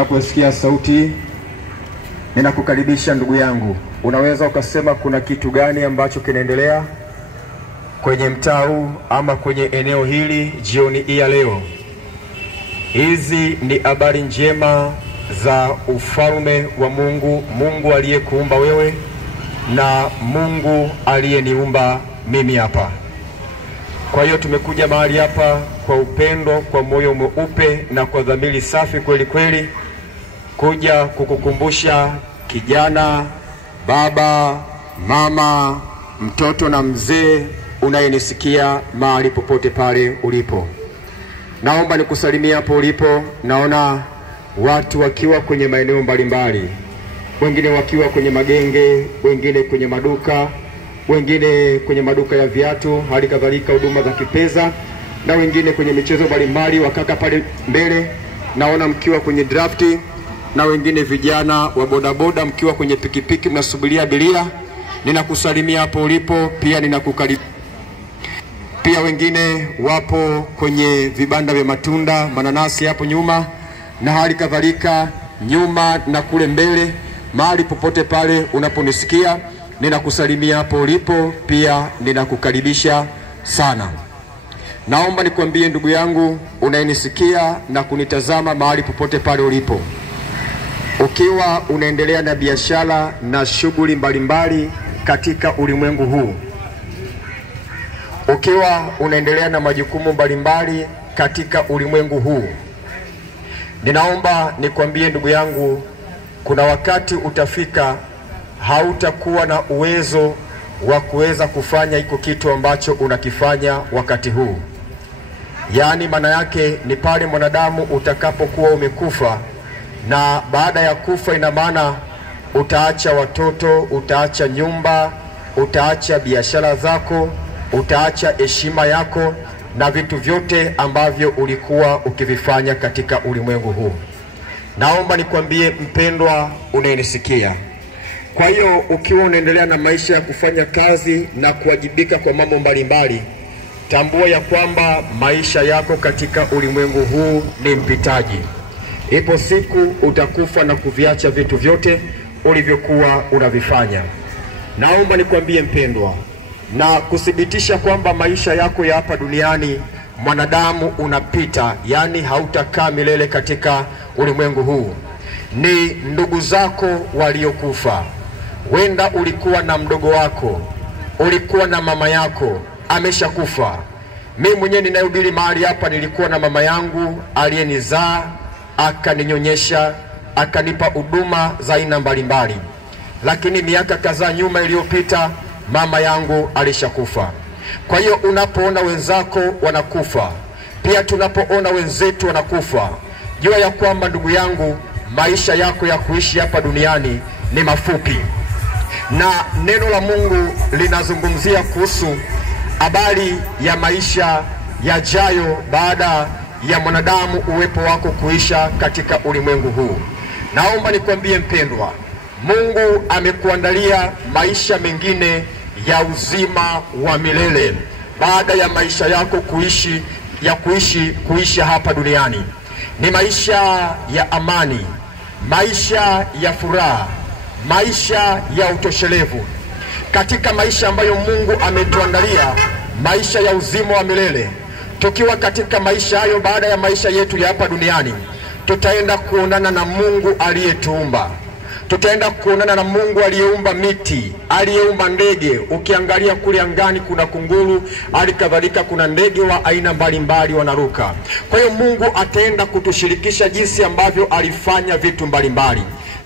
Unaposikia sauti, ninakukaribisha ndugu yangu. Unaweza ukasema kuna kitu gani ambacho kinaendelea kwenye mtaa huu ama kwenye eneo hili jioni hii ya leo? Hizi ni habari njema za ufalme wa Mungu, Mungu aliyekuumba wewe na Mungu aliyeniumba mimi hapa. Kwa hiyo tumekuja mahali hapa kwa upendo, kwa moyo mweupe na kwa dhamiri safi kweli kweli, kuja kukukumbusha kijana, baba, mama, mtoto na mzee unayenisikia mahali popote pale ulipo. Naomba nikusalimia hapo ulipo. Naona watu wakiwa kwenye maeneo mbalimbali, wengine wakiwa kwenye magenge, wengine kwenye maduka, wengine kwenye maduka ya viatu, hali kadhalika huduma za kipesa, na wengine kwenye michezo mbalimbali. Wakaka pale mbele naona mkiwa kwenye drafti, na wengine vijana wa bodaboda mkiwa kwenye pikipiki mnasubiria abiria. Ninakusalimia hapo ulipo, pia ninakukaribisha. Pia wengine wapo kwenye vibanda vya matunda, mananasi hapo nyuma, na hali kadhalika nyuma na kule mbele. Mahali popote pale unaponisikia, ninakusalimia hapo ulipo, pia ninakukaribisha sana. Naomba nikwambie ndugu yangu unayenisikia na kunitazama mahali popote pale ulipo, ukiwa unaendelea na biashara na shughuli mbalimbali katika ulimwengu huu, ukiwa unaendelea na majukumu mbalimbali katika ulimwengu huu, ninaomba nikwambie ndugu yangu, kuna wakati utafika hautakuwa na uwezo wa kuweza kufanya iko kitu ambacho unakifanya wakati huu. Yaani maana yake ni pale mwanadamu utakapokuwa umekufa, na baada ya kufa ina maana utaacha watoto, utaacha nyumba, utaacha biashara zako, utaacha heshima yako na vitu vyote ambavyo ulikuwa ukivifanya katika ulimwengu huu. Naomba nikwambie mpendwa unayenisikia, kwa hiyo ukiwa unaendelea na maisha ya kufanya kazi na kuwajibika kwa mambo mbalimbali, tambua ya kwamba maisha yako katika ulimwengu huu ni mpitaji. Ipo siku utakufa na kuviacha vitu vyote ulivyokuwa unavifanya. Naomba nikwambie mpendwa, na kuthibitisha kwamba maisha yako ya hapa duniani mwanadamu unapita, yani hautakaa milele katika ulimwengu huu, ni ndugu zako waliokufa. Wenda ulikuwa na mdogo wako, ulikuwa na mama yako ameshakufa. Mimi mwenyewe ninayehubiri mahali hapa nilikuwa na mama yangu aliyenizaa, akaninyonyesha, akanipa huduma za aina mbalimbali. Lakini miaka kadhaa nyuma iliyopita mama yangu alishakufa. Kwa hiyo unapoona wenzako wanakufa, pia tunapoona wenzetu wanakufa, jua ya kwamba ndugu yangu, maisha yako ya kuishi hapa duniani ni mafupi. Na neno la Mungu linazungumzia kuhusu habari ya maisha yajayo baada ya mwanadamu uwepo wako kuisha katika ulimwengu huu. Naomba nikwambie mpendwa, Mungu amekuandalia maisha mengine ya uzima wa milele baada ya maisha yako kuishi hapa duniani. Ni maisha ya amani, maisha ya furaha, maisha ya utoshelevu. Katika maisha ambayo Mungu ametuandalia, maisha ya uzima wa milele, tukiwa katika maisha hayo, baada ya maisha yetu ya hapa duniani, tutaenda kuonana na Mungu aliyetuumba. Tutaenda kuonana na Mungu aliyeumba miti, aliyeumba ndege. Ukiangalia kule angani kuna kunguru, hali kadhalika kuna ndege wa aina mbalimbali wanaruka. Kwa hiyo Mungu ataenda kutushirikisha jinsi ambavyo alifanya vitu mbalimbali.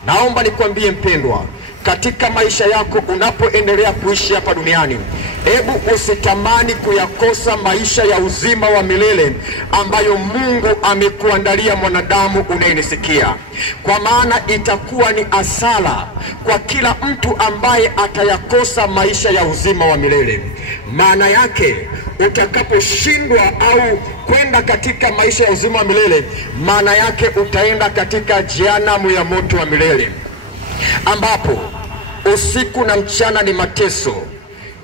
Naomba nikwambie mpendwa, katika maisha yako unapoendelea kuishi hapa duniani, hebu usitamani kuyakosa maisha ya uzima wa milele ambayo Mungu amekuandalia mwanadamu unayenisikia. Kwa maana itakuwa ni hasara kwa kila mtu ambaye atayakosa maisha ya uzima wa milele. Maana yake utakaposhindwa au kwenda katika maisha ya uzima wa milele, maana yake utaenda katika jehanamu ya moto wa milele, ambapo usiku na mchana ni mateso,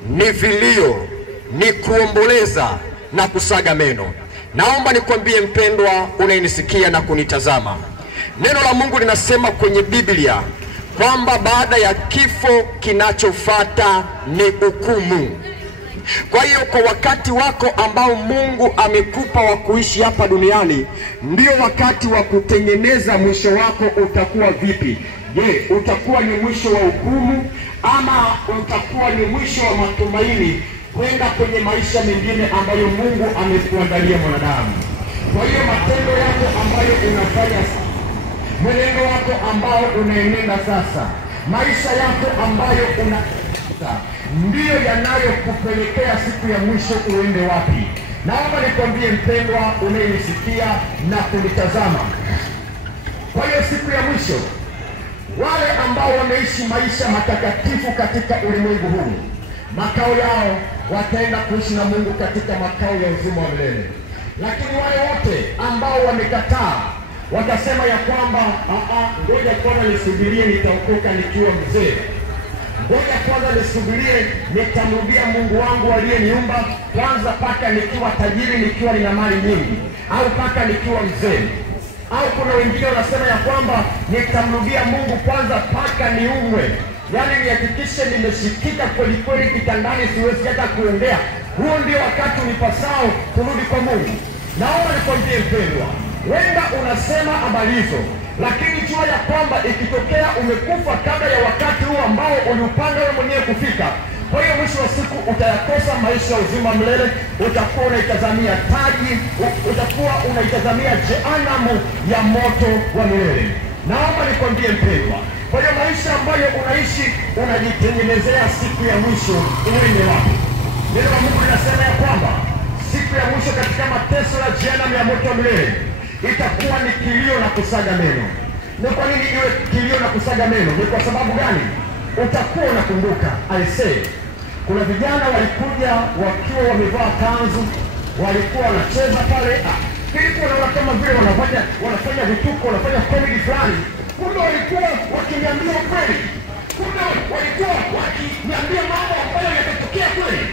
ni vilio, ni kuomboleza na kusaga meno. Naomba nikwambie mpendwa unayenisikia na kunitazama, Neno la Mungu linasema kwenye Biblia kwamba baada ya kifo kinachofuata ni hukumu. Kwa hiyo kwa wakati wako ambao Mungu amekupa wa kuishi hapa duniani, ndio wakati wa kutengeneza mwisho wako utakuwa vipi. Je, utakuwa ni mwisho wa hukumu ama utakuwa ni mwisho wa matumaini kwenda kwenye maisha mengine ambayo Mungu amekuandalia mwanadamu? Kwa hiyo matendo yako ambayo unafanya sasa, mwenendo wako ambao unaenenda sasa, maisha yako ambayo ndiyo yanayokupelekea siku ya mwisho uende wapi. Naomba nikwambie mpendwa unayenisikia na kunitazama, kwa hiyo siku ya mwisho wale ambao wameishi maisha matakatifu katika ulimwengu huu, makao yao wataenda kuishi na Mungu katika makao ya uzima wa milele. Lakini wale wote ambao wamekataa, wakasema ya kwamba ngoja kwanza nisubirie nitaokoka nikiwa mzee, ngoja kwanza nisubirie nitamrudia Mungu wangu aliyeniumba kwanza paka nikiwa tajiri, nikiwa nina mali nyingi, au paka nikiwa mzee. Au kuna wengine wanasema ya kwamba nitamrudia Mungu kwanza paka niumwe, yaani nihakikishe nimeshikika kweli kweli kitandani, siwezi hata kuendea. Huo ndio wakati unipasao kurudi kwa Mungu. Naomba nikwambie mpendwa, wenda unasema habari hizo, lakini jua ya kwamba ikitokea umekufa kabla ya wakati huu ambao uliupanga wewe mwenyewe kufika, kwa hiyo mwisho wa siku utayakosa maisha ya uzima milele. Utakuwa unaitazamia taji, utakuwa unaitazamia jehanamu ya moto wa milele. Naomba nikwambie mpendwa, kwa hiyo maisha ambayo unaishi unajitengenezea siku ya mwisho uende wapi. Neno la Mungu linasema ya kwamba siku ya mwisho katika mateso ya jehanamu ya moto wa milele itakuwa ni kilio na kusaga meno. Ni kwa nini iwe kilio na kusaga meno? Ni kwa sababu gani? Utakuwa unakumbuka, I say, kuna vijana walikuja wakiwa wamevaa kanzu, walikuwa wanacheza pale, kilikuwa naona kama vile wanafanya vituko, wanafanya comedy fulani. Kumbe walikuwa wakiniambia kweli, kumbe walikuwa wakiniambia mambo ambayo yametokea kweli.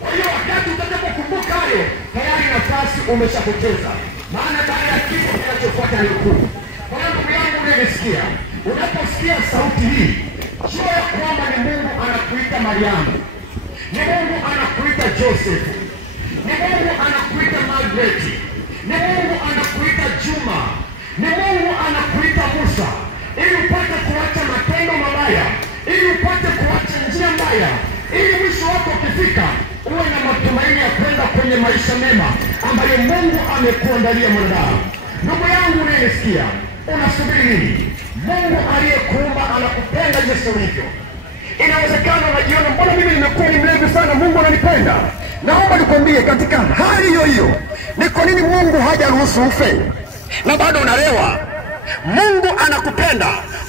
Kwa hiyo wakati utakapokumbuka hayo, tayari nafasi umeshapoteza, maana baada ya kifo kinachofuata ni hukumu. Kwa hiyo ndugu yangu unanisikia, unaposikia sauti hii, jua ya kwamba ni Mungu anakuita Mariamu, ni Mungu anakuita Joseph, ni Mungu anakuita Margaret, ni Mungu anakuita Juma, ni Mungu anakuita Musa, ili upate kuacha matendo mabaya, ili upate kuacha njia mbaya, ili mwisho wako ukifika uwe na matumaini ya kwenda kwenye maisha mema ambayo Mungu amekuandalia mwanadamu. Ndugu yangu unayesikia, unasubiri nini? Mungu aliyekuumba anakupenda jinsi ulivyo. Inawezekana unajiona mbona mimi nimekuwa ni mlevi sana, Mungu ananipenda. Naomba nikwambie, katika hali hiyo hiyo, ni kwa nini Mungu hajaruhusu ufe na bado unalewa? Mungu anakupenda.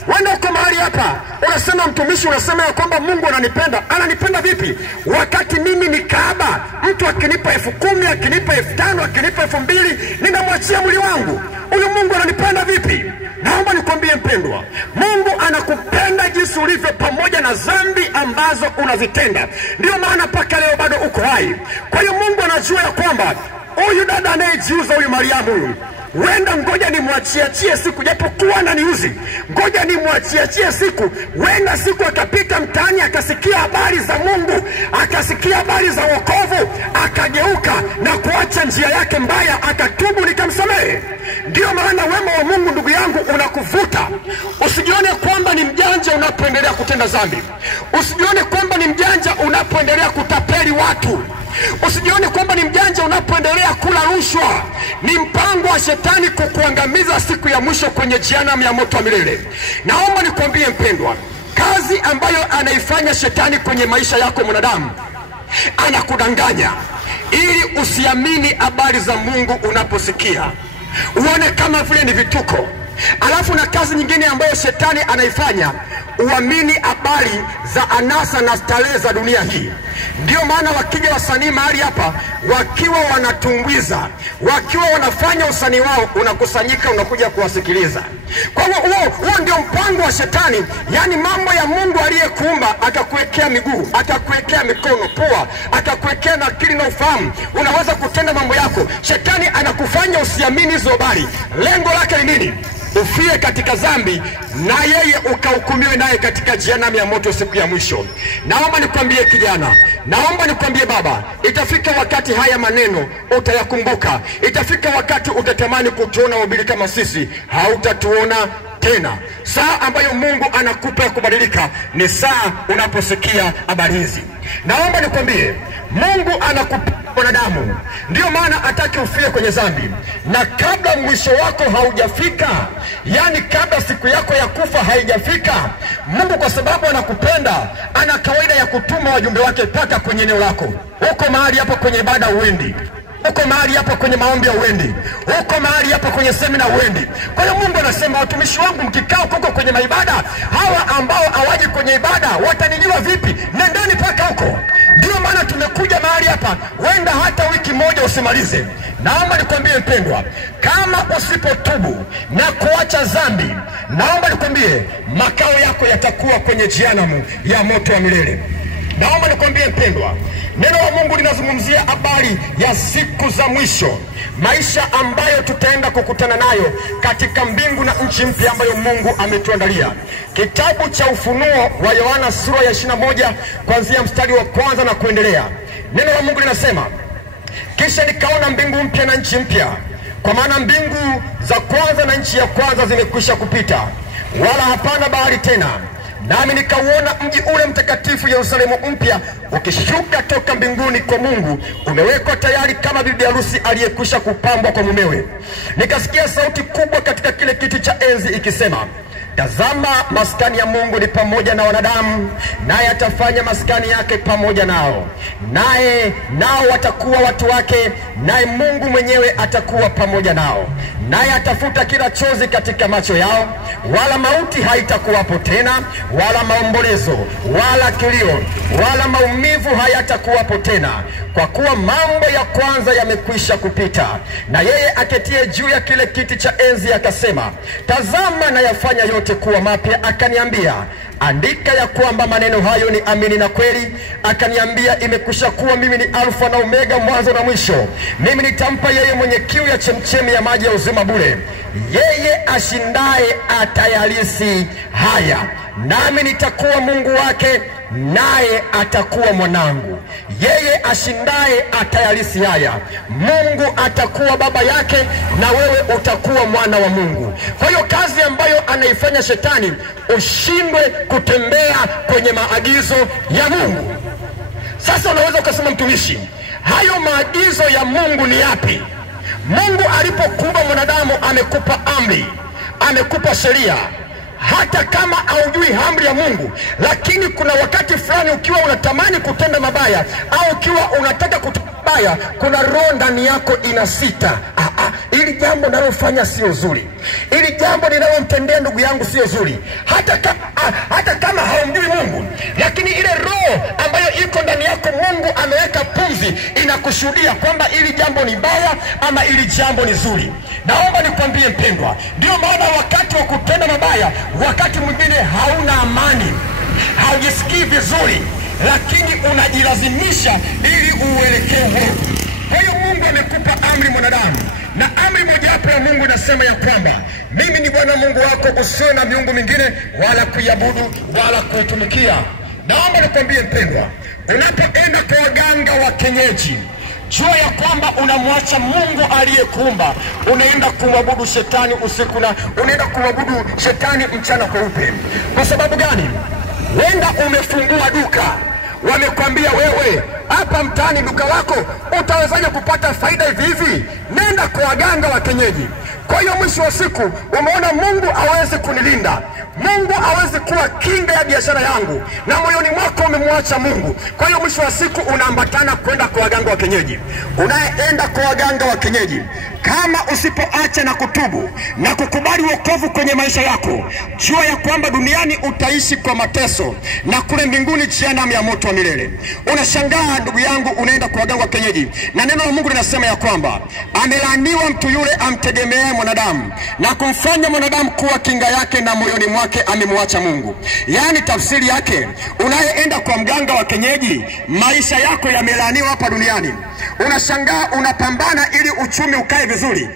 Wenda uko mahali hapa unasema, mtumishi, unasema ya kwamba Mungu ananipenda. Ananipenda vipi wakati mimi ni kahaba? Mtu akinipa 10,000, akinipa 5,000, akinipa 2,000, ninamwachia mwili wangu. Huyu Mungu ananipenda vipi? Naomba nikwambie mpendwa, Mungu anakupenda jinsi ulivyo, pamoja na dhambi ambazo unazitenda. Ndio maana mpaka leo bado uko hai. Kwa hiyo Mungu anajua ya kwamba huyu dada anayejiuza, huyu Mariamu huyu, wenda ngoja ni muachiachie siku, japokuwa na niuzi, ngoja ni muachiachie siku. Wenda siku akapita mtaani akasikia habari za Mungu, akasikia habari za wokovu, akageuka na kuacha njia yake mbaya, akatubu, nikamsamehe. Ndio maana wema wa Mungu, ndugu yangu, unakuvuta. Usijione kwamba ni mjanja unapoendelea kutenda dhambi. Usijione kwamba ni mjanja unapoendelea kutapeli watu. Usijione kwamba ni mjanja unapoendelea kula rushwa. Ni mpango wa shetani kukuangamiza siku ya mwisho kwenye jehanamu ya moto wa milele. Naomba nikwambie mpendwa, kazi ambayo anaifanya shetani kwenye maisha yako mwanadamu, anakudanganya ili usiamini habari za Mungu unaposikia, uone kama vile ni vituko. Alafu na kazi nyingine ambayo shetani anaifanya, uamini habari za anasa na starehe za dunia hii. Ndio maana wakija wasanii mahali hapa, wakiwa wanatumbuiza, wakiwa wanafanya usanii wao, unakusanyika unakuja kuwasikiliza. Kwa hiyo huo ndio mpango wa shetani. Yani mambo ya Mungu aliyekuumba, akakuwekea miguu, akakuwekea mikono, pua, akakuwekea na akili na ufahamu, unaweza kutenda mambo yako. Shetani anakufanya usiamini hizo habari. Lengo lake ni nini? ufie katika dhambi, na yeye ukahukumiwe naye katika jehanamu ya moto siku ya mwisho. Naomba nikwambie kijana, naomba nikwambie baba, itafika wakati haya maneno utayakumbuka. Itafika wakati utatamani kutuona wahubiri kama sisi, hautatuona tena. Saa ambayo Mungu anakupa kubadilika ni saa unaposikia habari hizi. Naomba nikwambie, Mungu anakupa wanadamu, ndio maana hataki ufie kwenye dhambi. Na kabla mwisho wako haujafika, yani kabla siku yako ya kufa haijafika, Mungu kwa sababu anakupenda, ana kawaida ya kutuma wajumbe wake paka kwenye eneo lako. Uko mahali hapo kwenye ibada uendi, uko mahali hapo kwenye maombi uendi, uko mahali hapo kwenye semina uendi. Kwa hiyo Mungu anasema, watumishi wangu mkikaa huko kwenye maibada, hawa ambao hawaji kwenye ibada watanijua vipi? Nendeni paka huko. Ndio maana tumekuja mahali hapa, wenda hata wiki moja usimalize. Naomba nikwambie mpendwa, kama usipotubu na kuacha dhambi, naomba nikwambie makao yako yatakuwa kwenye jehanamu ya moto wa milele. Naomba nikwambie mpendwa, neno la Mungu linazungumzia habari ya siku za mwisho, maisha ambayo tutaenda kukutana nayo katika mbingu na nchi mpya ambayo Mungu ametuandalia. Kitabu cha Ufunuo wa Yohana sura ya 21 kuanzia mstari wa 1 na kuendelea. Neno la Mungu linasema, kisha nikaona mbingu mpya na nchi mpya, kwa maana mbingu za kwanza na nchi ya kwanza zimekwisha kupita, wala hapana bahari tena. Nami nikauona mji ule mtakatifu Yerusalemu mpya ukishuka toka mbinguni kwa Mungu, umewekwa tayari kama bibi harusi aliyekwisha kupambwa kwa mumewe. Nikasikia sauti kubwa katika kile kiti cha enzi ikisema, tazama, maskani ya Mungu ni pamoja na wanadamu, naye atafanya maskani yake pamoja nao, nao watakuwa watu wake, naye Mungu mwenyewe atakuwa pamoja nao. Naye atafuta kila chozi katika macho yao, wala mauti haitakuwapo tena, wala maombolezo, wala kilio, wala maumivu hayatakuwapo tena, kwa kuwa mambo ya kwanza yamekwisha kupita. Na yeye aketie juu ya kile kiti cha enzi akasema, tazama, na yafanya yote kuwa mapya. Akaniambia, andika ya kwamba maneno hayo ni amini na kweli. Akaniambia, imekwisha kuwa. Mimi ni Alfa na Omega, mwanzo na mwisho. Mimi nitampa yeye mwenye kiu ya chemchemi ya maji ya uzima bure. Yeye ashindaye atayalisi haya, nami nitakuwa Mungu wake, naye atakuwa mwanangu. Yeye ashindaye atayalisi haya, Mungu atakuwa baba yake, na wewe utakuwa mwana wa Mungu. Kwa hiyo kazi ambayo anaifanya shetani, ushindwe kutembea kwenye maagizo ya Mungu. Sasa unaweza ukasema, mtumishi, hayo maagizo ya Mungu ni yapi? Mungu alipokuumba mwanadamu amekupa amri, amekupa sheria. Hata kama haujui amri ya Mungu, lakini kuna wakati fulani ukiwa unatamani kutenda mabaya, au ukiwa unataka kutenda mabaya, kuna roho ndani yako inasita, ili jambo nalofanya sio zuri, ili jambo ninalomtendea ndugu yangu sio zuri. Hata kama haumjui Mungu, lakini ile roho ambayo iko ndani yako Mungu ameweka pumzi, inakushuhudia kwamba ili jambo ni baya ama ili jambo ni zuri. Naomba nikwambie mpendwa, ndio maana wakati wa kutenda mabaya, wakati mwingine hauna amani, haujisikii vizuri, lakini unajilazimisha ili uelekee Mungu. Kwa hiyo Mungu amekupa amri mwanadamu, na amri mojawapo ya Mungu inasema ya kwamba mimi ni Bwana Mungu wako, usiwe na miungu mingine wala kuiabudu wala kuitumikia. Naomba nikwambie mpendwa, unapoenda kwa waganga wa kienyeji, jua ya kwamba unamwacha Mungu aliyekuumba, unaenda kumwabudu shetani usiku na unaenda kumwabudu shetani mchana kweupe. Kwa sababu gani? Wenda umefungua duka, wamekwambia wewe, hapa mtaani duka lako utawezaje kupata faida hivi? Nenda kwa waganga wa kienyeji. Kwa hiyo mwisho wa siku umeona Mungu hawezi kunilinda, Mungu hawezi kuwa kinga ya biashara yangu, na moyoni mwako umemwacha Mungu. Kwa hiyo mwisho wa siku unaambatana kwenda kwa waganga wa kienyeji. Unaenda kwa waganga wa kienyeji, kama usipoacha na kutubu na kukubali wokovu kwenye maisha yako, jua ya kwamba duniani utaishi kwa mateso, na kule mbinguni jehanamu ya moto wa milele. Unashangaa ndugu yangu, unaenda kwa waganga wa kienyeji, na neno la Mungu linasema ya kwamba amelaaniwa mtu yule amtegemea mwanadamu na kumfanya mwanadamu kuwa kinga yake, na moyoni mwake amemwacha Mungu. Yaani tafsiri yake, unayeenda kwa mganga wa kienyeji, maisha yako yamelaaniwa hapa duniani. unashangaa unapambana ili uchumi ukae vizuri,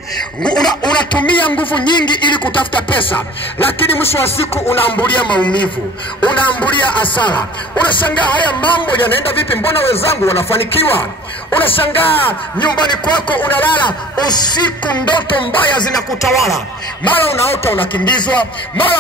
unatumia nguvu nyingi ili kutafuta pesa, lakini mwisho wa siku unaambulia maumivu, unaambulia hasara. Unashangaa haya mambo yanaenda vipi, mbona wenzangu wanafanikiwa? Unashangaa nyumbani kwako unalala usiku, ndoto mbaya zinakutawala, mara unaota unakimbizwa, mara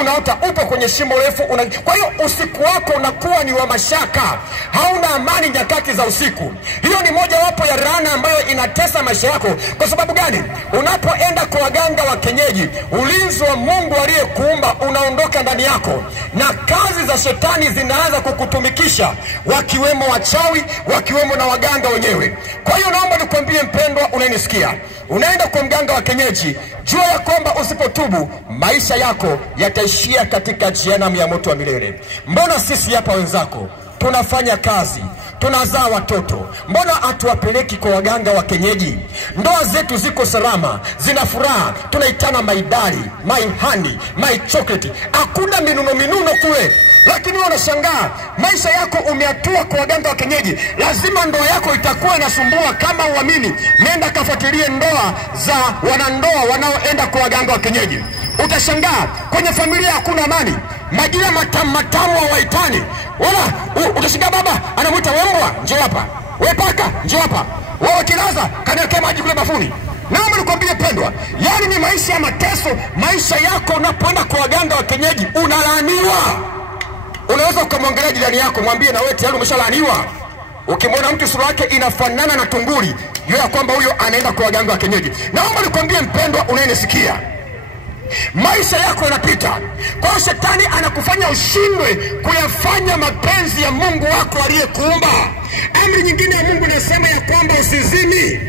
unaota upo kwenye shimo refu. Kwa hiyo usiku wako unakuwa ni wa mashaka, hauna amani nyakati za usiku. Hiyo ni moja wapo ya laana ambayo inatesa maisha yako. Kwa sababu gani? Unapoenda kwa waganga wa kienyeji, ulinzi wa Mungu aliyekuumba unaondoka ndani yako, na kazi za shetani zinaanza kukutumikisha, wakiwemo wachawi, wakiwemo na waganga wenyewe. Kwa hiyo naomba nikwambie mpendwa unanisikia, unaenda kwa mganga wa kienyeji, jua ya kwamba usipotubu maisha yako yataishia katika jehanamu ya moto wa milele. Mbona sisi hapa wenzako tunafanya kazi, tunazaa watoto, mbona hatuwapeleki kwa waganga wa kienyeji? Ndoa zetu ziko salama, zina furaha, tunaitana maidari, my honey, my chocolate, hakuna minuno kule. Lakini unashangaa maisha yako umeatua kwa waganga wa kienyeji, lazima ndoa yako itakuwa inasumbua. Kama uamini, nenda kafuatilie ndoa za wanandoa wanaoenda kwa waganga wa kienyeji. Utashangaa kwenye familia hakuna amani, majina matamu hawaitani. Wala utashangaa baba anamuita wembwa, njoo hapa, wewe paka njoo hapa, wewe kilaza kaniwekea maji kule bafuni. Naomba nikwambie pendwa, yani ni maisha ya mateso. Maisha yako unapoenda kwa waganga wa kienyeji unalaaniwa. Unaweza ukamwangalia jirani yako, mwambie na wewe tayari umeshalaaniwa. Ukimwona mtu sura yake inafanana na tunguri, jua ya kwamba huyo anaenda kwa waganga wa kienyeji. Naomba nikwambie mpendwa unayenisikia, maisha yako yanapita. Kwa hiyo shetani anakufanya ushindwe kuyafanya mapenzi ya Mungu wako aliyekuumba. Amri nyingine ya Mungu inasema ya kwamba usizini.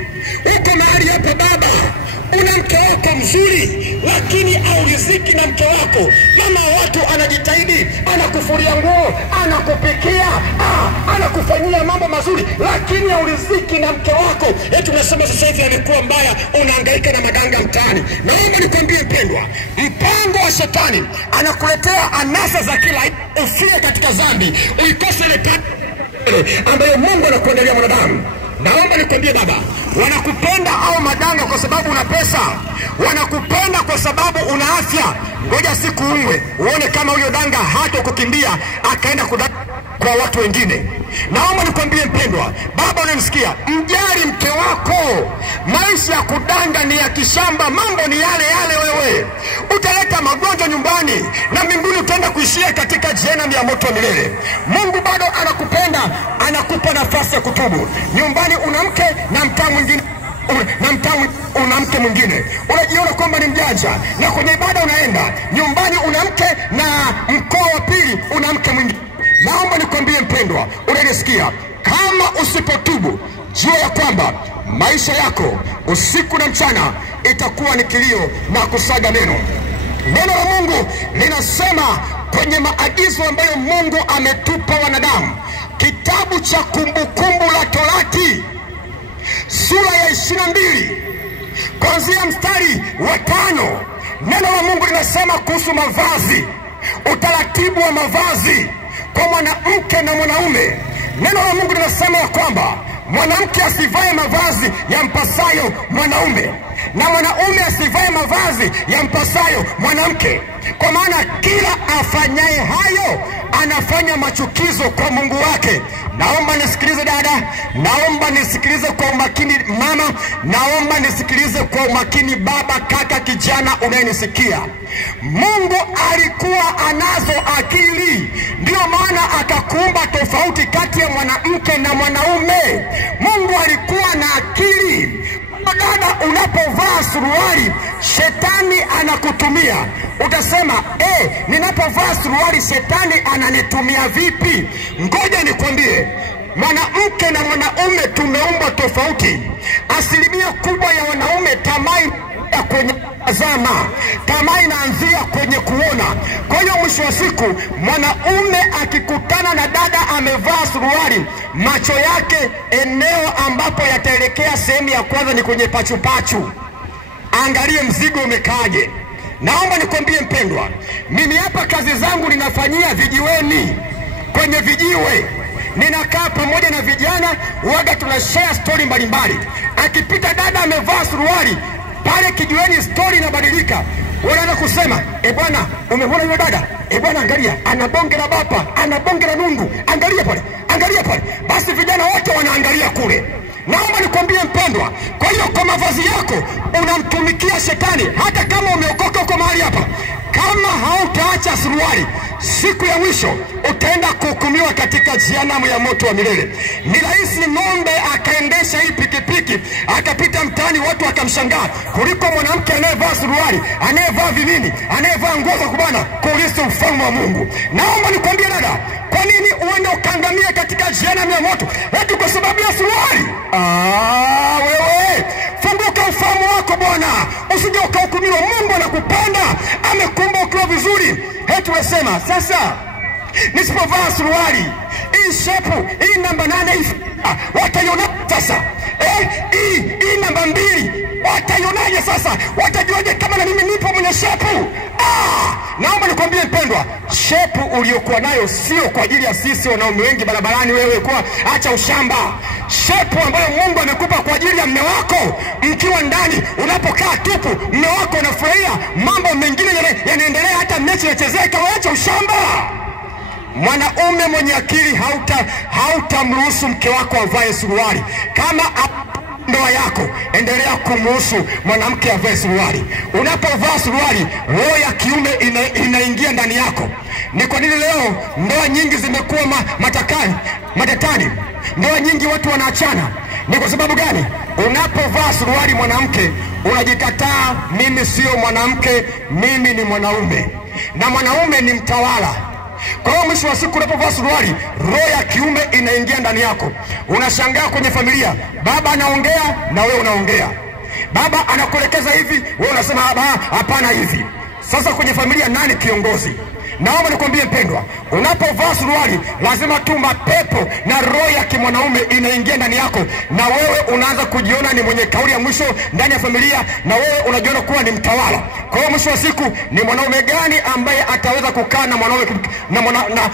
Uko mahali hapa baba, una mke wako mzuri, lakini hauriziki na mke wako. Mama watu anajitahidi, anakufuria nguo, anakupikia, anakufanyia mambo mazuri, lakini hauriziki na mke wako. Eti unasema sasa hivi amekuwa mbaya, unahangaika na madanga mtaani. Naomba nikwambie mpendwa, mpango wa shetani anakuletea anasa za kila ufie katika dhambi, uikose ile ambayo Mungu anakuandalia mwanadamu. Naomba nikwambie baba, wanakupenda au madanga kwa sababu una pesa, wanakupenda kwa sababu una afya. Ngoja siku uwe uone kama huyo danga hata kukimbia akaenda kudanga kwa watu wengine. Naomba nikwambie mpendwa, baba unanisikia, mjali mke wako. Maisha ya kudanga ni ya kishamba, mambo ni yale wewe. Utaleta magonjwa nyumbani na mbinguni utaenda kuishia katika jehanamu ya moto milele. Mungu bado anakupenda, anakupa nafasi ya kutubu. Nyumbani una mke na mtaa mwingine una mke mwingine, unajiona kwamba ni mjanja, na kwenye ibada unaenda, nyumbani una mke na mkoa wa pili una mke mwingine. Naomba nikwambie mpendwa unanisikia, kama usipotubu, jua ya kwamba maisha yako usiku na mchana itakuwa ni kilio na kusaga meno. Neno la Mungu linasema kwenye maagizo ambayo Mungu ametupa wanadamu, kitabu cha Kumbukumbu la Torati sura ya 22 kuanzia mstari wa 5, neno la Mungu linasema kuhusu mavazi, utaratibu wa mavazi kwa mwanamke na mwanaume. Neno la Mungu linasema ya kwamba mwanamke asivae mavazi yampasayo mwanaume, na mwanaume asivae mavazi yampasayo mwanamke, kwa maana kila afanyaye hayo anafanya machukizo kwa Mungu wake. Naomba nisikilize dada, naomba nisikilize kwa umakini mama, naomba nisikilize kwa umakini baba, kaka, kijana unayenisikia. Mungu alikuwa anazo akili, ndio maana akakuumba tofauti kati ya mwanamke na mwanaume. Mungu alikuwa na akili. Dada, unapovaa suruali shetani anakutumia. Utasema ninapovaa suruali shetani ananitumia vipi? Ngoja nikwambie, mwanamke na mwanaume tumeumbwa tofauti. Asilimia kubwa ya wanaume tamaa ya kwenye zama, tamaa inaanzia kwenye kuona. Kwa hiyo mwisho wa siku mwanaume akikutana na dada amevaa suruali, macho yake eneo ambapo yataelekea sehemu ya kwanza ni kwenye pachupachu. Angalie mzigo umekaaje. Naomba nikwambie mpendwa, mimi hapa kazi zangu ninafanyia vijiweni, kwenye vijiwe. ninakaa pamoja na vijana, waga tunashare story mbalimbali. Akipita dada amevaa suruali, pale kijiweni story inabadilika. Wanaanza kusema, bwana, umeona yule dada? Bwana, angalia, ana bonge la bapa, ana bonge la nundu, angalia pale, angalia pale. Basi vijana wote wanaangalia kule. Naomba nikwambie mpendwa, kwa hiyo kwa mavazi yako unamtumikia shetani. Hata kama umeokoka uko mahali hapa, kama hautaacha suruali, siku ya mwisho utaenda kuhukumiwa katika jehanamu ya moto wa milele. Ni rahisi ng'ombe akaendesha hii pikipiki akapita mtaani watu wakamshangaa, kuliko mwanamke anayevaa suruali, anayevaa vimini, anayevaa nguo za kubana kuurithi ufalme wa Mungu. Naomba nikwambie dada, kwa nini uende ukaangamia katika jehanamu ya moto eti kwa sababu ya suruali? Wewe funguka ufahamu wako bwana, usije ukahukumiwa. Mungu anakupenda, amekumba ukiwa vizuri. Hetu wasema sasa, nisipovaa suruali hii shepu, hii namba 8 hii, wataiona sasa. Hii namba 2 wataionaje sasa? Watajuaje kama na mimi nipo mwenye shepu? Naomba nikwambie mpendwa, shepu uliokuwa nayo sio kwa ajili ya sisi wanaume wengi barabarani. Wewe kwa acha ushamba. Shepu ambayo Mungu amekupa kwa ajili ya mume wako, mkiwa ndani unapokaa tupu, mume wako anafurahia, mambo mengine yanaendelea, hata mechi inachezeka, acha ushamba. Mwanaume mwenye akili hautamruhusu mke wako avae suruali. Kama ndoa yako, endelea kumruhusu mwanamke avae suruali. Unapovaa suruali, roho ya kiume inaingia ndani yako. Ni kwa nini leo ndoa nyingi zimekuwa matatani? Ndoa nyingi watu wanaachana. Ni kwa sababu gani? Unapovaa suruali mwanamke, unajikataa, mimi sio mwanamke, mimi ni mwanaume. Na mwanaume ni mtawala. Kwa hiyo mwisho wa siku unapovaa suruali, roho ya kiume inaingia ndani yako. Unashangaa kwenye familia, baba anaongea na wewe unaongea. Baba anakuelekeza hivi, wewe unasema hapana hivi. Sasa kwenye familia nani kiongozi? Naomba nikwambie mpendwa, unapovaa suruali lazima tu mapepo na roho ya kimwanaume inaingia ndani yako, na wewe unaanza kujiona ni mwenye kauli ya mwisho ndani ya familia, na wewe unajiona kuwa ni mtawala. Kwa hiyo mwisho wa siku, ni mwanaume gani ambaye ataweza kukaa na mwanaume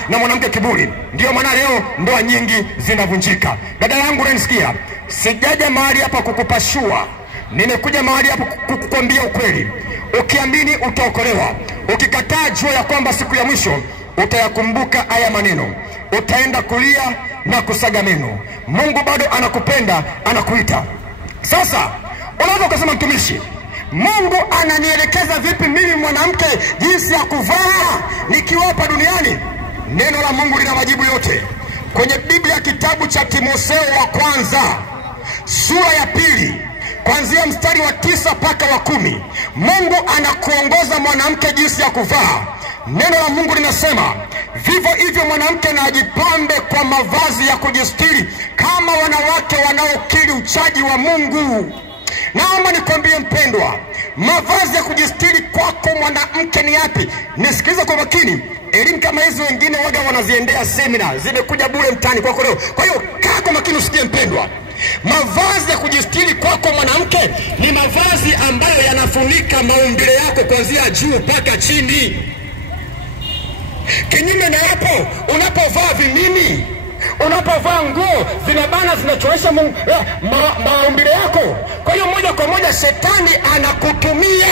na mwanamke kiburi? Ndio maana leo ndoa nyingi zinavunjika. Dada yangu unanisikia, sijaja mahali hapa kukupashua, nimekuja mahali hapa kukuambia ukweli. Ukiamini utaokolewa. Ukikataa, jua ya kwamba siku ya mwisho utayakumbuka haya maneno, utaenda kulia na kusaga meno. Mungu bado anakupenda, anakuita. Sasa unaweza kusema, mtumishi, Mungu ananielekeza vipi mimi mwanamke jinsi ya kuvaa nikiwa hapa duniani? Neno la Mungu lina majibu yote. Kwenye Biblia, kitabu cha Timotheo wa kwanza sura ya 2 kuanzia mstari wa 9 mpaka wa 10, Mungu anakuongoza mwanamke jinsi ya kuvaa. Neno la Mungu linasema, vivyo hivyo mwanamke na ajipambe kwa mavazi ya kujistiri kama wanawake wanaokiri uchaji wa Mungu. Naomba nikwambie mpendwa, mavazi ya kujistiri kwako mwanamke ni yapi? Nisikilize kwa makini. Elimu kama hizi wengine waga wanaziendea semina, zimekuja bure mtani kwako leo. Kwa hiyo kaa kwa makini usikie mpendwa. Mavazi ya kujistiri kwako mwanamke ni mavazi ambayo yanafunika maumbile yako kuanzia juu mpaka chini. Kinyume na hapo, unapovaa vimini, unapovaa nguo zinabana, zinachoresha maumbile yako, kwa hiyo moja kwa moja shetani anakutumia.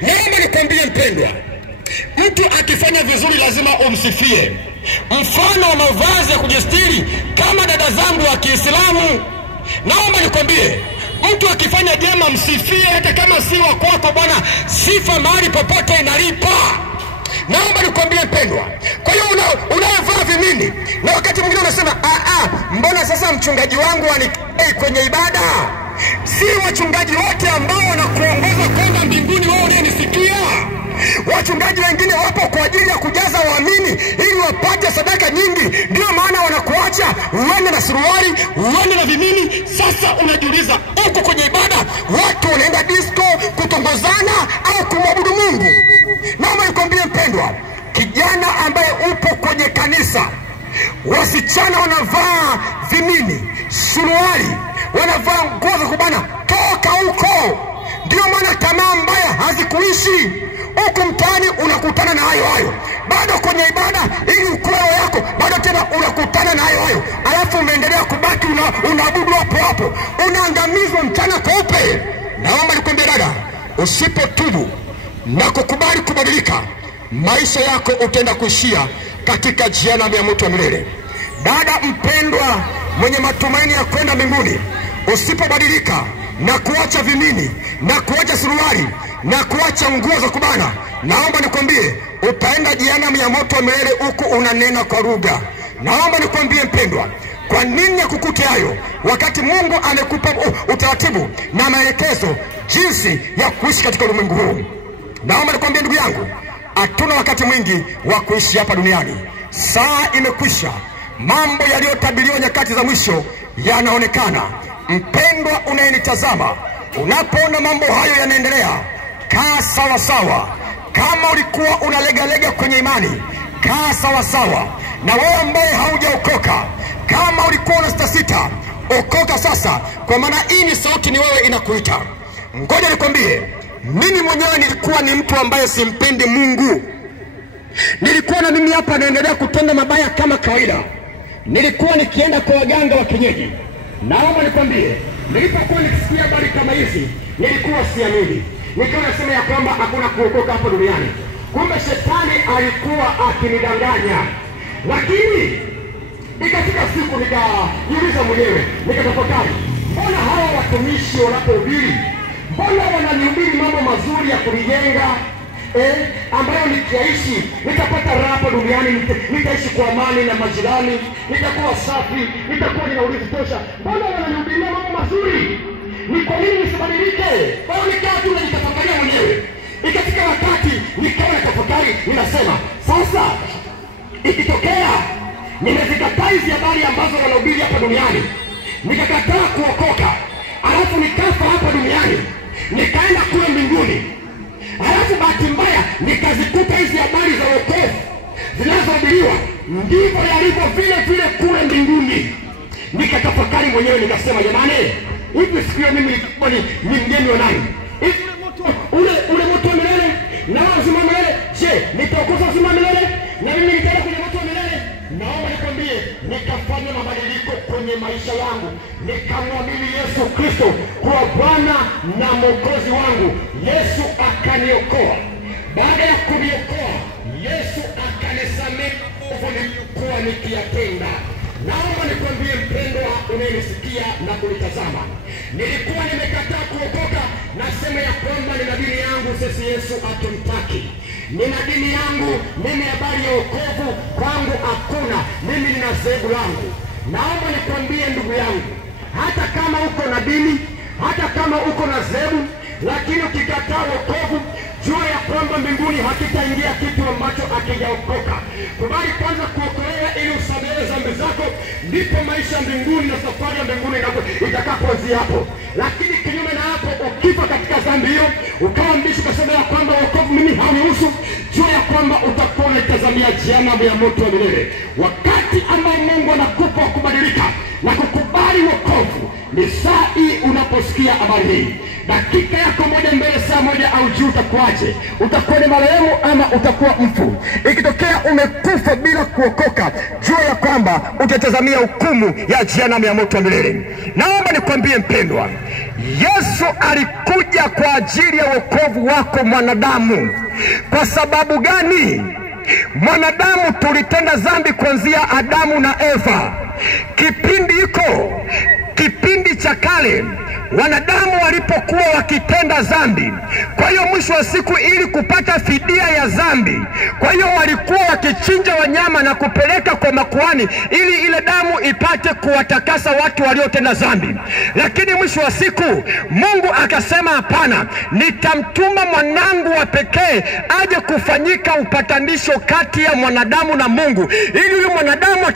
Naomba nikwambie mpendwa, mtu akifanya vizuri lazima umsifie. Mfano wa mavazi ya kujistiri, kama dada zangu wa Kiislamu, naomba nikwambie, mtu akifanya jema msifie, hata kama si wa kwako bwana. Sifa mahali popote inalipa. Naomba nikwambie mpendwa. Kwa hiyo unavaa vimini, na wakati mwingine unasema mbona sasa mchungaji wangu anikai kwenye ibada? Si wachungaji wote ambao wanakuongoza kwenda mbinguni wewe unanisikia. Wachungaji wengine wapo kwa ajili ya kujaza waamini ili wapate sadaka nyingi. Ndio maana wanakuacha uende na suruali, uende na vimini. Sasa unajiuliza, uko kwenye ibada, watu wanaenda disco kutongozana au kumwabudu Mungu? Naomba nikwambie mpendwa, kijana ambaye upo kwenye kanisa, wasichana wanavaa vimini, suruali, wanavaa nguo za kubana, toka huko. Ndio maana tamaa mbaya hazikuishi. Huko mtaani unakutana na hayo. Bado kwenye ibada ili ukue yako, bado tena unakutana na hayo. unaabudu hapo hapo, unaangamizwa mchana kweupe. Naomba nikwambie dada, usipotubu na kukubali kubadilika, maisha yako utaenda kuishia katika jehanamu ya moto wa milele. Dada mpendwa mwenye matumaini ya kwenda mbinguni, usipobadilika na kuacha vimini na kuacha suruali na kuacha nguo za kubana, naomba nikwambie utaenda jehanamu ya moto wa milele huku unanena kwa lugha. Naomba nikwambie mpendwa, kwa nini kukutia hayo wakati Mungu amekupa utaratibu na maelekezo jinsi ya kuishi katika ulimwengu huu? Naomba nikwambie ndugu yangu, hatuna wakati mwingi wa kuishi hapa duniani. Saa imekwisha. Mambo yaliyotabiriwa nyakati za mwisho yanaonekana. Mpendwa unayenitazama, unapoona mambo hayo yanaendelea, kaa sawa sawa. Kama ulikuwa unalegalega kwenye imani, kaa sawa sawa. Na wewe ambaye haujaokoka, kama ulikuwa unasitasita, okoka sasa, kwa maana hii ni sauti, ni wewe inakuita. Ngoja nikwambie, mimi mwenyewe nilikuwa ni mtu ambaye simpendi Mungu. Nilikuwa na mimi hapa naendelea kutenda mabaya kama kawaida. Nilikuwa nikienda kwa waganga wa kienyeji. Naomba nikwambie, nilipokuwa nikisikia habari kama hizi, nilikuwa siamini. Nikawa nasema ya kwamba hakuna kuokoka hapa duniani. Kumbe shetani alikuwa akinidanganya. Lakini ikafika siku nikajiuliza mwenyewe, nikatafakari, mbona hawa watumishi wanapohubiri, mbona wananihubiri mambo mazuri ya kunijenga, ambayo nikiishi nitapata raha hapa duniani, nitaishi kwa amani na majirani, nitakuwa safi, nitakuwa nina urithi tosha. Mbona wananihubiria mambo mazuri? Ni kwa nini nisibadilike? Bado nikaa tu najitafakaria mwenyewe. Ikafika wakati nikawa natafakari, ninasema sasa ikitokea nimezikataa hizi habari ambazo wanahubiri hapa duniani, nikakataa kuokoka, alafu nikafa hapa duniani, nikaenda kule mbinguni, alafu bahati mbaya nikazikuta hizi habari za wokovu zinazohubiriwa ndivyo yalivyo vile vile kule mbinguni. Nikatafakari mwenyewe, nikasema jamani, hivi siku hiyo mimi nilikuwa ni mgeni wa nani? Hivi ule moto wa milele na uzima wa milele, je, nitaokosa uzima wa milele na mimi nitaenda kwenye moto wa milele? Naomba nikwambie, nikafanya mabadiliko kwenye maisha yangu, nikamwamini Yesu Kristo kuwa Bwana na Mwokozi wangu. Yesu akaniokoa. Baada ya kuniokoa, Yesu akanisamehe kwa nilikuwa nikiyatenda. Naomba nikwambie mpendwa unayenisikia na kunitazama, nilikuwa nimekataa kuokoka, nasema ya kwamba nina dini yangu, sisi Yesu atumtaki. Nina dini yangu, mimi habari ya wokovu kwangu hakuna, mimi nina zebu langu. Naomba nikwambie ndugu yangu, hata kama uko na dini, hata kama uko na zebu, lakini ukikataa wokovu, jua ya kwamba mbinguni hakitaingia kitu ambacho hakijaokoka. Kubali kwanza kuokolewa ili usamehe dhambi zako, ndipo maisha mbinguni na safari ya mbinguni itakapoanzia hapo. Lakini kinyume na hapo, ukifa katika dhambi hiyo, ukawa mbishi ukasema ya kwamba wokovu mimi hanihusu, jua ya kwamba utakuwa unaitazamia jehanamu ya moto wa milele. Wakati ambao Mungu anakupa kubadilika na kukubali wokovu, ni saa hii unaposikia habari hii. Dakika yako moja mbele, saa moja au juu, utakuwaje? Utakuwa ni marehemu ama utakuwa mfu? Ikitokea umekufa bila kuokoka, jua ya kwamba utatazamia hukumu ya jehanamu ya moto wa milele. Naomba nikwambie mpendwa, Yesu alikuja kwa ajili ya wokovu wako mwanadamu. Kwa sababu gani? Mwanadamu tulitenda dhambi kuanzia Adamu na Eva. Kipindi cha kale wanadamu walipokuwa wakitenda dhambi, kwa hiyo mwisho wa siku ili kupata fidia ya dhambi, kwa hiyo walikuwa wakichinja wanyama na kupeleka kwa makuhani ili ile damu ipate kuwatakasa watu waliotenda dhambi. Lakini mwisho wa siku Mungu akasema hapana, nitamtuma mwanangu wa pekee aje kufanyika upatanisho kati ya mwanadamu na Mungu, ili yule mwanadamu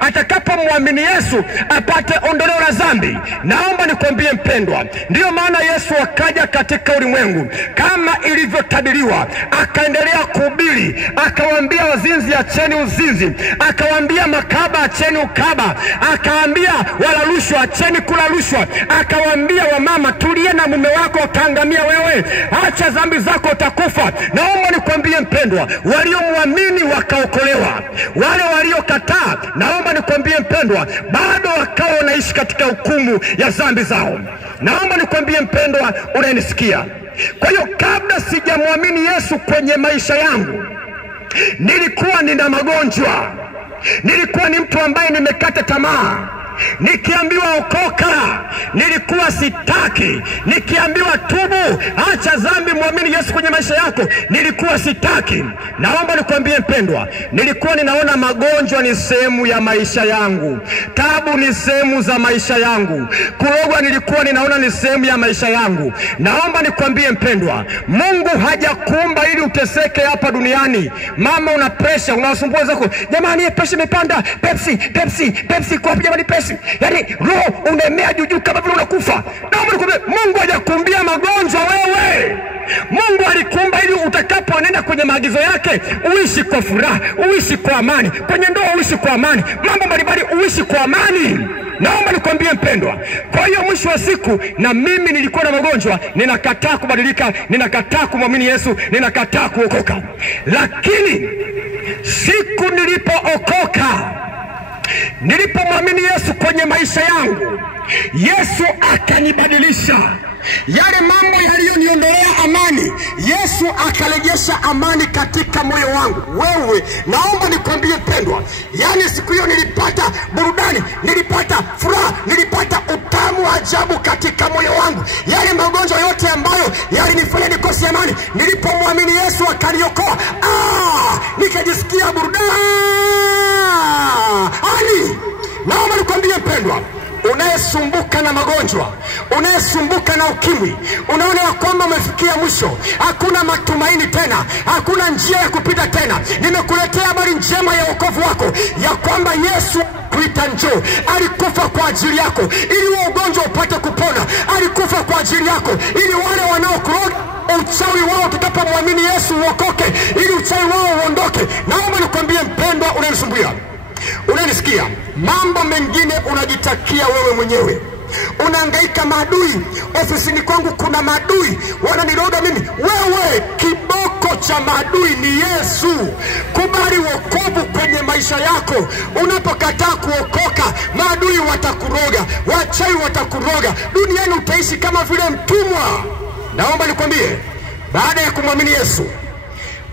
atakapomwamini Yesu apate ondoleo la dhambi. Naomba nikwambie mpendwa, ndio maana Yesu akaja katika ulimwengu kama ilivyotabiriwa, akaendelea kuhubiri uzinzi, akawaambia wazinzi acheni uzinzi, akawaambia makaba acheni ukaba, akawaambia wala rushwa acheni kula rushwa, akawaambia wamama tulie na mume wako utaangamia wewe, acha dhambi zako utakufa. Naomba nikwambie mpendwa, waliomwamini wakaokolewa, wale waliokataa naomba nikwambie mpendwa bado wakawa wanaishi katika hukumu ya dhambi zao. Naomba nikwambie mpendwa unanisikia. Kwa hiyo kabla sijamwamini Yesu kwenye maisha yangu, nilikuwa nina magonjwa, nilikuwa ni mtu ambaye nimekata tamaa. Nikiambiwa okoka nilikuwa sitaki, nikiambiwa tubu acha dhambi muamini Yesu kwenye maisha yako nilikuwa sitaki. Naomba nikwambie mpendwa, nilikuwa ninaona magonjwa ni sehemu ya maisha yangu, tabu ni sehemu za maisha yangu, kurogwa nilikuwa ninaona ni sehemu ya maisha yangu. Naomba nikwambie mpendwa, Mungu hajakuumba ili uteseke hapa duniani. Mama una pressure, unasumbua zako, jamani pressure imepanda, Pepsi kwa jamani pressure, yani roho unemea juu kama vile unakufa. Naomba nikwambie Mungu hajakuumbia magonjwa wewe. Mungu alikuumba ili utakapoenda kwenye maagizo yake uishi kwa furaha, uishi kwa amani, kwenye ndoa uishi kwa amani, mambo mbalimbali uishi kwa amani. Naomba nikwambie mpendwa, kwa hiyo mwisho wa siku na mimi nilikuwa na magonjwa, ninakataa kubadilika, ninakataa kumwamini Yesu, ninakataa kuokoka. Lakini siku nilipookoka, nilipomwamini Yesu kwenye maisha yangu, Yesu akanibadilisha. Yale mambo yaliyoniondolea amani, Yesu akarejesha amani katika moyo wangu. Wewe naomba nikwambie mpendwa, yani siku hiyo nilipata burudani, nilipata furaha, nilipata utamu wa ajabu katika moyo wangu. Yale magonjwa yote ambayo yalinifanya nikose amani, nilipomwamini Yesu akaniokoa, nikajisikia burudani. Naomba nikwambie mpendwa, unayesumbuka na magonjwa, unayesumbuka na ukimwi, unaona kwamba umefikia mwisho, hakuna matumaini tena, hakuna njia ya kupita tena, nimekuletea habari njema ya wokovu wako, ya kwamba Yesu kuita njoo, alikufa kwa ajili yako ili ugonjwa upate kupona, alikufa kwa ajili yako ili wale wanaokuroga uchawi wao tutakapomwamini Yesu uokoke, ili uchawi wao uondoke. Naomba nikwambie mpendwa unanisumbua, unanisikia, mambo mengine unajitakia wewe mwenyewe. Unahangaika maadui, ofisini kwangu kuna maadui wananiroga mimi. Wewe kiboko cha maadui ni Yesu. Kubali wokovu kwenye maisha yako. Unapokataa kuokoka, maadui watakuroga, wachawi watakuroga, duniani utaishi kama vile mtumwa. Naomba nikwambie, baada ya kumwamini Yesu,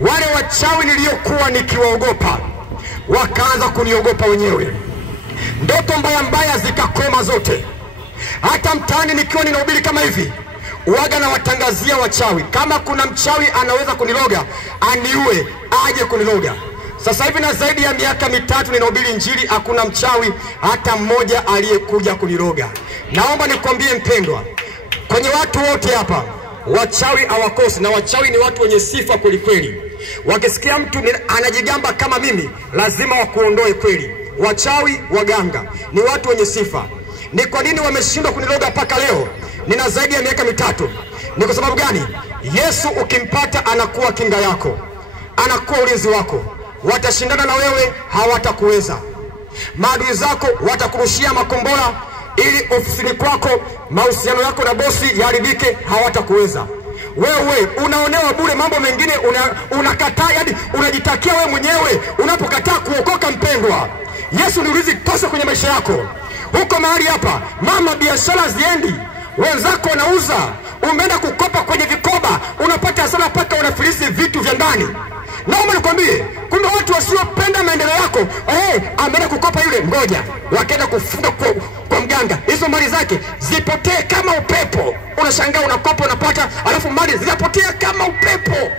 wale wachawi niliokuwa nikiwaogopa wakaanza kuniogopa wenyewe. Ndoto mbaya mbaya zikakoma zote. Hata mtaani nikiwa ninahubiri kama hivi, uwaga na watangazia wachawi, kama kuna mchawi anaweza kuniroga aniue, aje kuniroga. Sasa hivi na zaidi ya miaka 3 ninahubiri injili, hakuna mchawi hata mmoja aliyekuja kuniroga. Naomba nikwambie mpendwa, kwenye watu wote hapa wachawi hawakosi, na wachawi ni watu wenye sifa kweli kweli. Wakisikia mtu anajigamba kama mimi, lazima wakuondoe kweli. Wachawi, waganga ni watu wenye sifa. Ni kwa nini wameshindwa kuniroga mpaka leo? Nina zaidi ya miaka 3. Ni kwa sababu gani? Yesu ukimpata anakuwa kinga yako, anakuwa ulinzi wako. Watashindana na wewe, hawatakuweza. Maadui zako watakurushia makombora ili ofisini kwako mahusiano yako na bosi yaharibike, hawatakuweza. Wewe unaonewa bure, mambo mengine unakataa, yani unajitakia wewe mwenyewe unapokataa kuokoka. Mpendwa, Yesu ni ulinzi tosha kwenye maisha yako. Huko mahali hapa, mama biashara ziendi, wenzako wanauza, umeenda kukopa kwenye vikoba, unapata hasara mpaka unafilisi vitu vya ndani. Naomba nikwambie, kumbe watu wasiopenda maendeleo yako, ameenda kukopa yule, ngoja wakaenda kufunga kwa mganga, hizo mali zake zipotee kama upepo. Unashangaa unakopa unapata, alafu mali zinapotea kama upepo.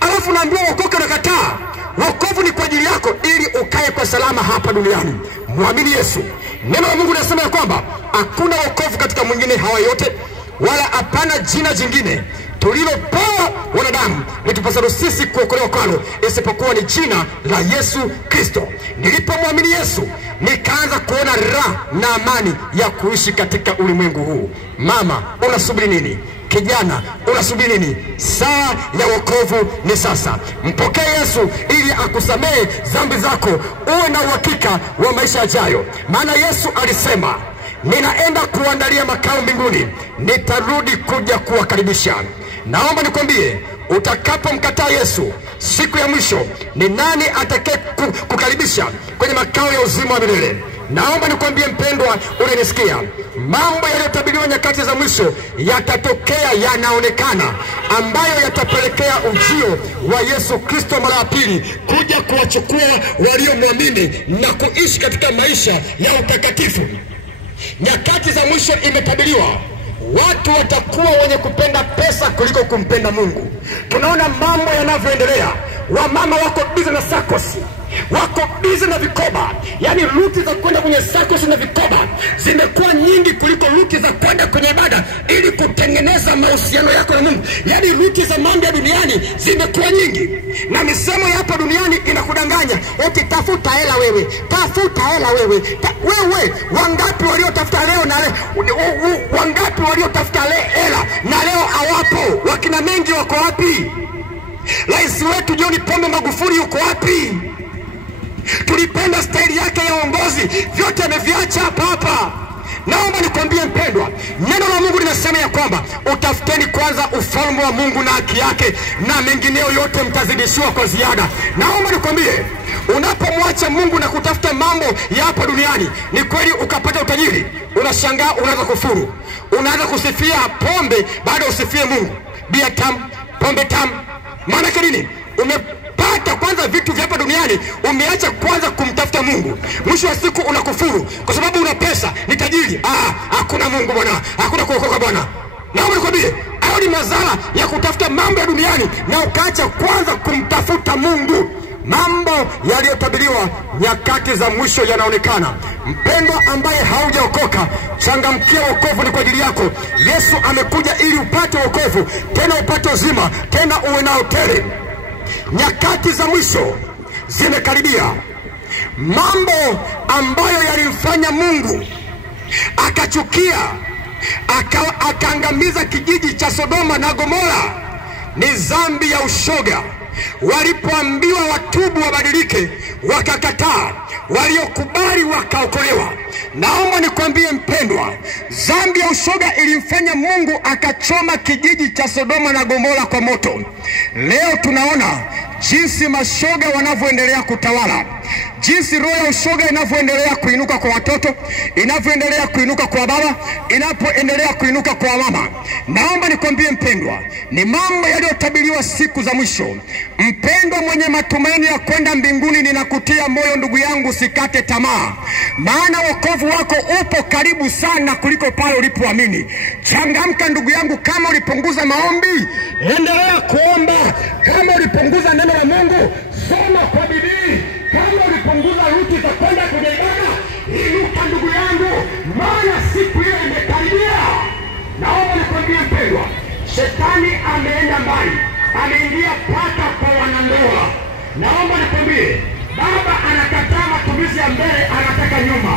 Alafu naambiwa wokoka, unakataa. Wokovu ni kwa ajili yako ili ukae kwa salama hapa duniani. Muamini Yesu. Neno la Mungu linasema ya kwamba hakuna wokovu katika mwingine hawa yote, wala hapana jina jingine tulilopewa wanadamu litupasalo sisi kuokolewa kwalo, isipokuwa ni jina la Yesu Kristo. Nilipomwamini Yesu, nikaanza kuona raha na amani ya kuishi katika ulimwengu huu. Mama, unasubiri nini? Kijana, unasubiri nini? Saa ya wokovu ni sasa. Mpokee Yesu ili akusamehe dhambi zako, uwe na uhakika wa maisha yajayo. Maana Yesu alisema, ninaenda kuandalia makao mbinguni, nitarudi kuja kuwakaribisha. Naomba nikwambie, utakapomkataa Yesu siku ya mwisho, ni nani atakaye kukaribisha kwenye makao ya uzima wa milele? Naomba nikwambie mpendwa, unanisikia, mambo yaliyotabiriwa nyakati za mwisho yatatokea, yanaonekana, ambayo yatapelekea ujio wa Yesu Kristo mara ya pili kuja kuwachukua waliomwamini na kuishi katika maisha ya utakatifu. Nyakati za mwisho imetabiriwa, watu watakuwa wenye kupenda pesa kuliko kumpenda Mungu. Tunaona mambo yanavyoendelea. Wamama wako busy na sakosi, wako busy na vikoba. Yani ruti za kwenda kwenye sakosi na vikoba zimekuwa nyingi kuliko ruti za kwenda kwenye ibada ili kutengeneza mahusiano yako na Mungu. Yani ruti za mambo ya duniani zimekuwa nyingi, na misemo ya hapa duniani inakudanganya. Eti tafuta hela wewe, tafuta hela wewe. Wewe wangapi waliotafuta leo na leo, wangapi waliotafuta hela na leo hawapo? Wakina Mengi wako wapi? Rais wetu John Pombe Magufuli yuko wapi? Tulipenda staili yake ya uongozi, vyote ameviacha hapa. Naomba nikwambie mpendwa, neno la Mungu linasema ya kwamba utafuteni kwanza ufalme wa Mungu na haki yake, na mengineyo yote mtazidishiwa kwa ziada. Naomba nikwambie, unapomwacha Mungu na kutafuta mambo ya hapa duniani, ni kweli ukapata utajiri, unashangaa unaanza kufuru, unaanza kusifia pombe baada usifie Mungu. Bia tamu, pombe tamu. Maana nini? Umepata kwanza vitu vya hapa duniani, umeacha kwanza kumtafuta Mungu. Mwisho wa siku unakufuru kwa sababu una pesa, ni tajiri. Hakuna Mungu bwana, hakuna kuokoka bwana. Naomba nikwambie, hayo ni madhara ya kutafuta mambo ya duniani na ukaacha kwanza kumtafuta Mungu. Mambo yaliyotabiriwa nyakati za mwisho yanaonekana. Mpendwa ambaye haujaokoka, changamkia wokovu, ni kwa ajili yako. Yesu amekuja ili upate wokovu, tena upate uzima, tena uwe nao tele. Nyakati za mwisho zimekaribia. Mambo ambayo yalimfanya Mungu akachukia, akaangamiza kijiji cha Sodoma na Gomora ni dhambi ya ushoga. Walipoambiwa watubu wabadilike, wakakataa. Waliokubali wakaokolewa. Naomba nikwambie mpendwa, dhambi ya ushoga ilimfanya Mungu akachoma kijiji cha Sodoma na Gomora kwa moto. Leo tunaona jinsi mashoga wanavyoendelea kutawala, jinsi roho ya ushoga inavyoendelea kuinuka kwa watoto, inavyoendelea kuinuka kwa baba, inapoendelea kuinuka kwa mama. Naomba nikwambie mpendwa, ni mambo yaliyotabiriwa siku za mwisho. Mpendwa mwenye matumaini ya kwenda mbinguni, ninakutia moyo ndugu yangu, usikate tamaa, maana wokovu wako upo karibu sana kuliko pale ulipoamini. Changamka ndugu yangu, kama ulipunguza maombi, endelea kuomba. Kama ulipunguza neno la Mungu, soma kwa bidii. Kama ulipunguza ruti za kwenda kwenye ibada, inuka ndugu yangu, maana siku ile imekaribia. Naomba nikwambie mpendwa, shetani ameenda mbali, ameingia paka kwa wanandoa. Naomba nikwambie, baba anakataa matumizi ya mbele, anataka nyuma.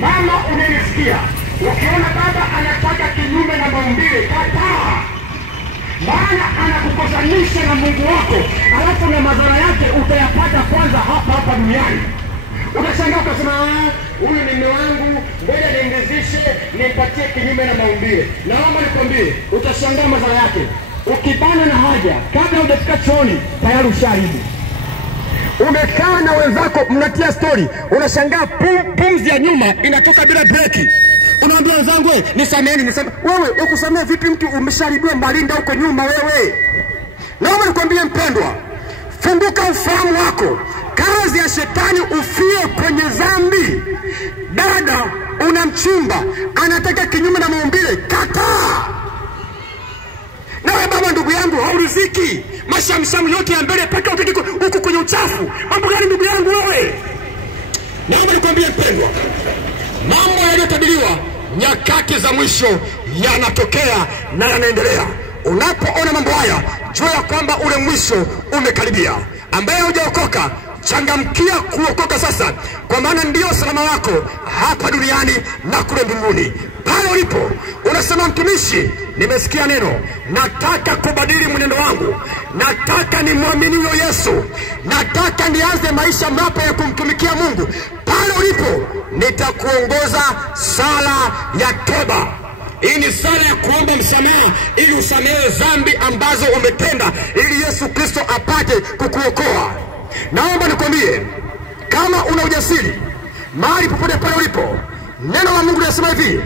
Mama unanisikia, ukiona baba anataka kinyume na maumbile, kataa. Maana anakukosanisha na Mungu wako, alafu na madhara yake utayapata kwanza hapa duniani. Unashangaa ukasema, huyu ni mume wangu, ngoja niingizishe, nimpatie kinyume na maumbile. Naomba nikwambie, utashangaa madhara yake. Ukibana na haja, kabla hujafika chooni, tayari ushaharibu. Umekaa na wenzako mnatia story, unashangaa pumzi ya nyuma inatoka bila breki. Unaambia wenzangu, nisameni, nisameni. Wewe ukusamea vipi mtu umesharibiwa malinda huko nyuma wewe? Naomba nikwambie mpendwa, funguka ufahamu wako. Kazi ya shetani ufie kwenye dhambi. Dada una mchumba, anataka kinyume na maumbile, kataa. Nawe baba ndugu yangu, hauriziki. Mashamshamu yote ya mbele paka ukitiko huku kwenye uchafu. Mambo gani ndugu yangu wewe? Naomba nikwambie mpendwa, mambo yaliyotabiriwa nyakati za mwisho yanatokea na yanaendelea. Unapoona mambo haya, jua ya kwamba ule mwisho umekaribia. Ambaye hujaokoka, changamkia kuokoka sasa, kwa maana ndio salama wako hapa duniani na kule mbinguni. Pale ulipo unasema, mtumishi, nimesikia neno, nataka kubadili mwenendo wangu, nataka nimwamini Yesu, nataka nianze maisha mapya ya kumtumikia Mungu. Pale ulipo nitakuongoza sala ya toba. Hii ni sala ya kuomba msamaha ili usamehe dhambi ambazo umetenda, ili Yesu Kristo apate kukuokoa. Naomba nikwambie, kama una ujasiri, mahali popote pale ulipo, neno la Mungu linasema hivi,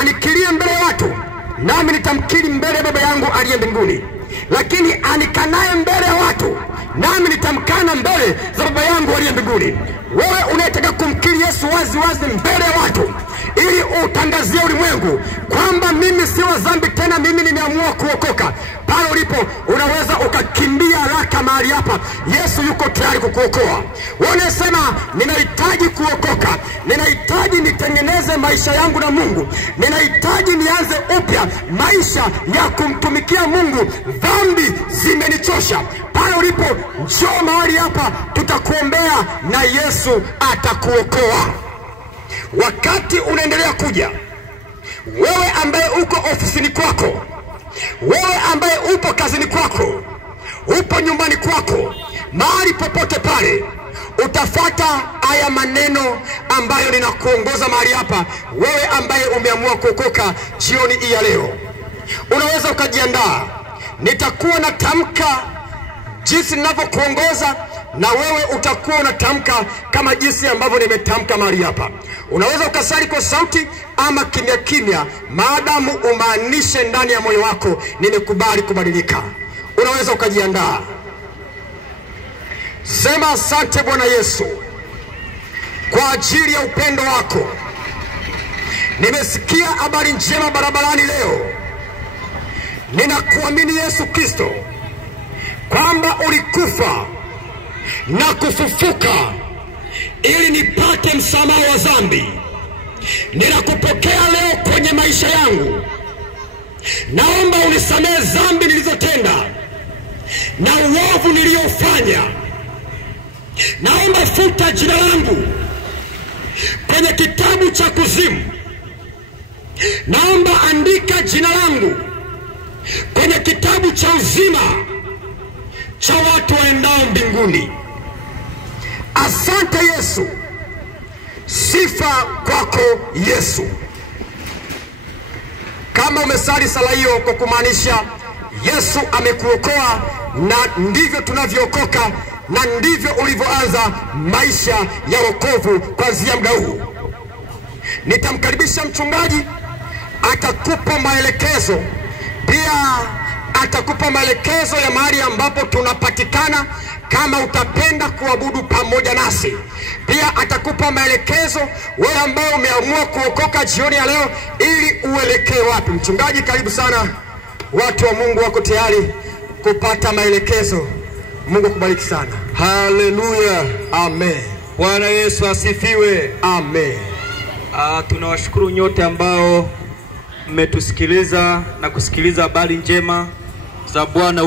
anikirie mbele ya watu, nami nitamkiri mbele ya Baba yangu aliye mbinguni. Lakini anikanaye mbele ya watu, nami nitamkana mbele za Baba yangu aliye mbinguni. Wewe unayetaka kumkiri Yesu wazi wazi mbele ya watu, ili utangazie ulimwengu kwamba mimi si wa dhambi tena, mimi nimeamua kuokoka, pale ulipo unaweza ukakimbia haraka mahali hapa. Yesu yuko tayari kukuokoa. Wewe unasema, ninahitaji kuokoka, ninahitaji nitengeneze maisha yangu na Mungu, ninahitaji nianze upya maisha ya kumtumikia Mungu, dhambi zimenichosha. Pale ulipo, njoo mahali hapa, tutakuombea na Yesu atakuokoa. Wakati unaendelea kuja, wewe ambaye uko ofisini kwako, wewe ambaye upo kazini kwako, upo nyumbani kwako, mahali popote pale, utafuata haya maneno ambayo ninakuongoza mahali hapa. Wewe ambaye umeamua kuokoka jioni hii ya leo, unaweza ukajiandaa. Nitakuwa natamka jinsi ninavyokuongoza, na wewe utakuwa unatamka kama jinsi ambavyo nimetamka mahali hapa. Unaweza ukasali kwa sauti ama kimya kimya, maadamu umaanishe ndani ya moyo wako, nimekubali kubadilika. Unaweza ukajiandaa. Sema, asante Bwana Yesu kwa ajili ya upendo wako. Nimesikia habari njema barabarani leo. Ninakuamini Yesu Kristo kwamba ulikufa na kufufuka ili nipate msamaha wa dhambi. Ninakupokea leo kwenye maisha yangu. Naomba unisamehe dhambi nilizotenda na uovu niliofanya. Naomba futa jina langu kwenye kitabu cha kuzimu. Naomba andika jina langu kwenye kitabu cha uzima cha watu waendao mbinguni. Asante Yesu. Sifa kwako Yesu. Kama umesali sala hiyo kwa kumaanisha Yesu amekuokoa, na ndivyo tunavyookoka, na ndivyo ulivyoanza maisha ya wokovu kuanzia muda huu, nitamkaribisha mchungaji, atakupa maelekezo. Pia atakupa maelekezo ya mahali ambapo tunapatikana kama utapenda kuabudu pamoja nasi. Pia atakupa maelekezo wewe ambao umeamua kuokoka jioni ya leo, ili uelekee wapi. Mchungaji, karibu sana. Watu wa Mungu wako tayari kupata maelekezo. Mungu kubariki sana. Haleluya. Amen. Bwana Yesu asifiwe. Amen. Tunawashukuru nyote ambao mmetusikiliza na kusikiliza habari njema za Bwana.